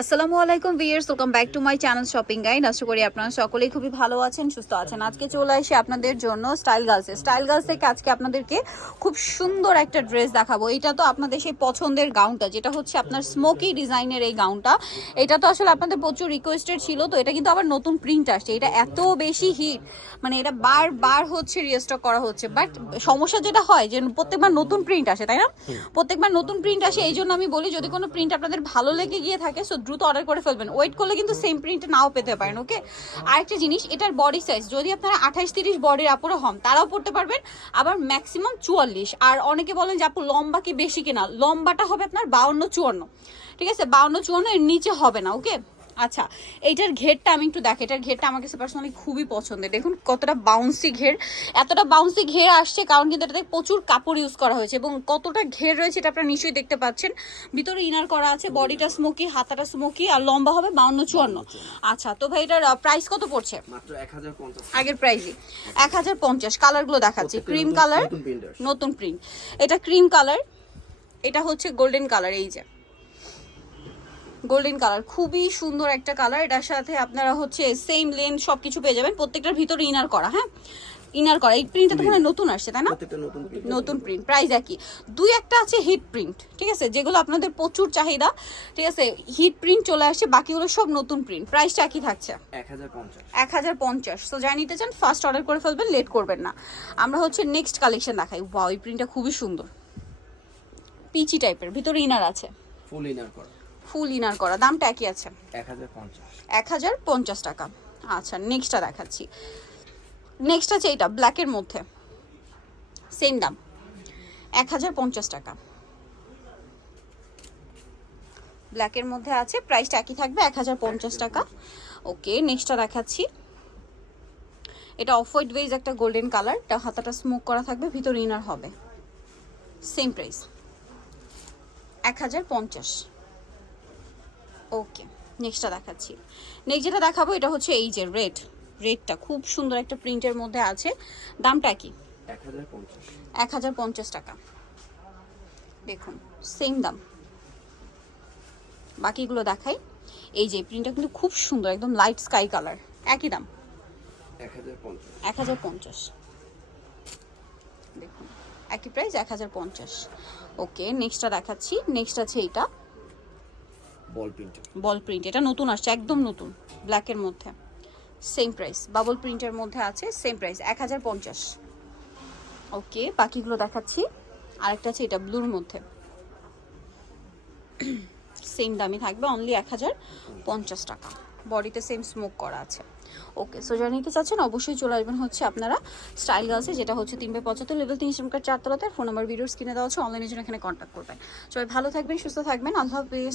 আসসালামু আলাইকুম viewers welcome back to my channel shopping guide আশা করি আপনারা সকলেই খুবই ভালো আছেন সুস্থ আছেন। আজকে চলে আসি আপনাদের জন্য স্টাইল গার্লসে স্টাইল গার্লস থেকে আজকে আপনাদেরকে খুব সুন্দর একটা ড্রেস দেখাবো। এটা তো আপনাদের সেই পছন্দের গাউনটা যেটা হচ্ছে আপনার স্মোকি ডিজাইনের এই গাউনটা এটা তো আসলে আপনাদের প্রচুর রিকোয়েস্টেড ছিল তো এটা কিন্তু আবার নতুন প্রিন্ট আসছে। এটা এত বেশি হিট মানে এটা বারবার হচ্ছে রিস্টক করা হচ্ছে। বাট সমস্যা যেটা হয় যে প্রত্যেকবার নতুন প্রিন্ট আসে তাই না? প্রত্যেকবার নতুন প্রিন্ট আসে এই জন্য আমি বলি যদি কোনো প্রিন্ট আপনাদের ভালো লেগে গিয়ে থাকে সো দ্রুত অর্ডার করে ফেলবেন। ওয়েট করলে কিন্তু সেম প্রিন্ট নাও পেতে পারেন ওকে আরেকটা জিনিস, এটার বডি সাইজ যদি আপনারা আঠাশ তিরিশ বডির আপুরো হন, তারাও পড়তে পারবেন। আবার ম্যাক্সিমাম চুয়াল্লিশ। আর অনেকে বলেন যে, আপু, লম্বা কি বেশি কিনা? লম্বাটা হবে আপনার বাউন্ন চুয়ান্ন। ঠিক আছে? বাউন্ন চুয়ান্ন এর নিচে হবে না ওকে আচ্ছা এইটার ঘেরটা আমি একটু দেখি এটার ঘেরটা আমার কাছে পার্সোনালি খুবই পছন্দের। দেখুন কতটা বাউন্সি ঘের। এতটা বাউন্সি ঘের আসছে কারণ কিন্তু এটাতে প্রচুর কাপড় ইউজ করা হয়েছে এবং কতটা ঘের রয়েছে এটা আপনারা নিশ্চয়ই দেখতে পাচ্ছেন। ভিতরে ইনার করা আছে বডিটা স্মোকি হাতাটা স্মোকি আর লম্বা হবে বাউন্ন চুয়ান্ন। আচ্ছা তো ভাই এটার প্রাইস কত পড়ছে? আগের প্রাইসই এক হাজার পঞ্চাশ। কালারগুলো দেখাচ্ছি। Cream colour. নতুন প্রিন্ট এটা ক্রিম কালার এটা হচ্ছে গোল্ডেন কালার এই যে। গোল্ডেন কালার খুবই সুন্দর একটা কালার এটার সাথে আপনারা হচ্ছে সেম লেন সব কিছু পেয়ে যাবেন। প্রত্যেকটার ভিতরে ইনার করা হ্যাঁ? ইনার করা। এই প্রিন্টটা তো নতুন আসছে তাই না? নতুন নতুন প্রিন্ট প্রাইস একই। দুই একটা আছে হিট প্রিন্ট ঠিক আছে? যেগুলো আপনাদের প্রচুর চাহিদা ঠিক আছে? হিট প্রিন্ট চলে আসছে বাকিগুলো সব নতুন প্রিন্ট প্রাইসটা একই থাকছে। এক হাজার পঞ্চাশ। তো যাই নিতে চান ফার্স্ট অর্ডার করে ফেলবেন লেট করবেন না। আমরা হচ্ছে নেক্সট কালেকশন দেখাই। ওয়াও এই প্রিন্টটা খুবই সুন্দর। পিচি টাইপের ভিতরে ইনার আছে। ফুল ইনার করা। ফুল ইনার করা। দামটা একই আছে। এক হাজার পঞ্চাশ। এক হাজার পঞ্চাশ টাকা। আচ্ছা নেক্সটটা দেখাচ্ছি। নেক্সট আছে এটা ব্ল্যাকের মধ্যে। সেম দাম। এক হাজার পঞ্চাশ টাকা। ব্ল্যাকের মধ্যে আছে প্রাইসটা একই থাকবে এক হাজার পঞ্চাশ টাকা। ওকে নেক্সটটা দেখাচ্ছি। এটা অফ হোয়াইট ওয়েজ একটা গোল্ডেন কালার এটা হাতাটা স্মোক করা থাকবে ভিতর ইনার হবে। সেম প্রাইস এক হাজার পঞ্চাশ। ওকে নেক্সটটা দেখাচ্ছি। নেক্সট যেটা দেখাবো এটা হচ্ছে এই যে রেড রেডটা খুব সুন্দর একটা প্রিন্টের মধ্যে আছে। দামটা কি? এক হাজার পঞ্চাশ। টাকা। দেখুন সেম দাম। বাকিগুলো দেখাই। এই যে প্রিন্টটা কিন্তু খুব সুন্দর একদম লাইট স্কাই কালার একই দাম। এক হাজার পঞ্চাশ। দেখুন একই প্রাইস এক হাজার পঞ্চাশ। ওকে নেক্সটটা দেখাচ্ছি। নেক্সট আছে এইটা। বল প্রিন্টার বল প্রিন্ট এটা নতুন আসছে, একদম নতুন ব্ল্যাকের মধ্যে। সেম প্রাইস বাবল প্রিন্টের মধ্যে আছে সেম প্রাইস এক হাজার পঞ্চাশ। ওকে বাকিগুলো দেখাচ্ছি। আরেকটা আছে, এটা ব্লুর মধ্যে। সেম দামই থাকবে অনলি এক হাজার পঞ্চাশ টাকা। বডিতে সেম স্মোক করা আছে। ওকে সো যারা নিতে চাচ্ছেন, অবশ্যই চলে আসবেন হচ্ছে আপনারা স্টাইল গার্লসে যেটা হচ্ছে তিন বাই পঁচাত্তর লেভেল তিন চারতলাতে ফোন নাম্বার ভিডিওস কিনে দেওয়া হচ্ছে অনলাইনের জন্য এখানে কন্ট্যাক্ট করবেন। সবাই ভালো থাকবেন, সুস্থ থাকবেন। আল্লাহ হাফিজ।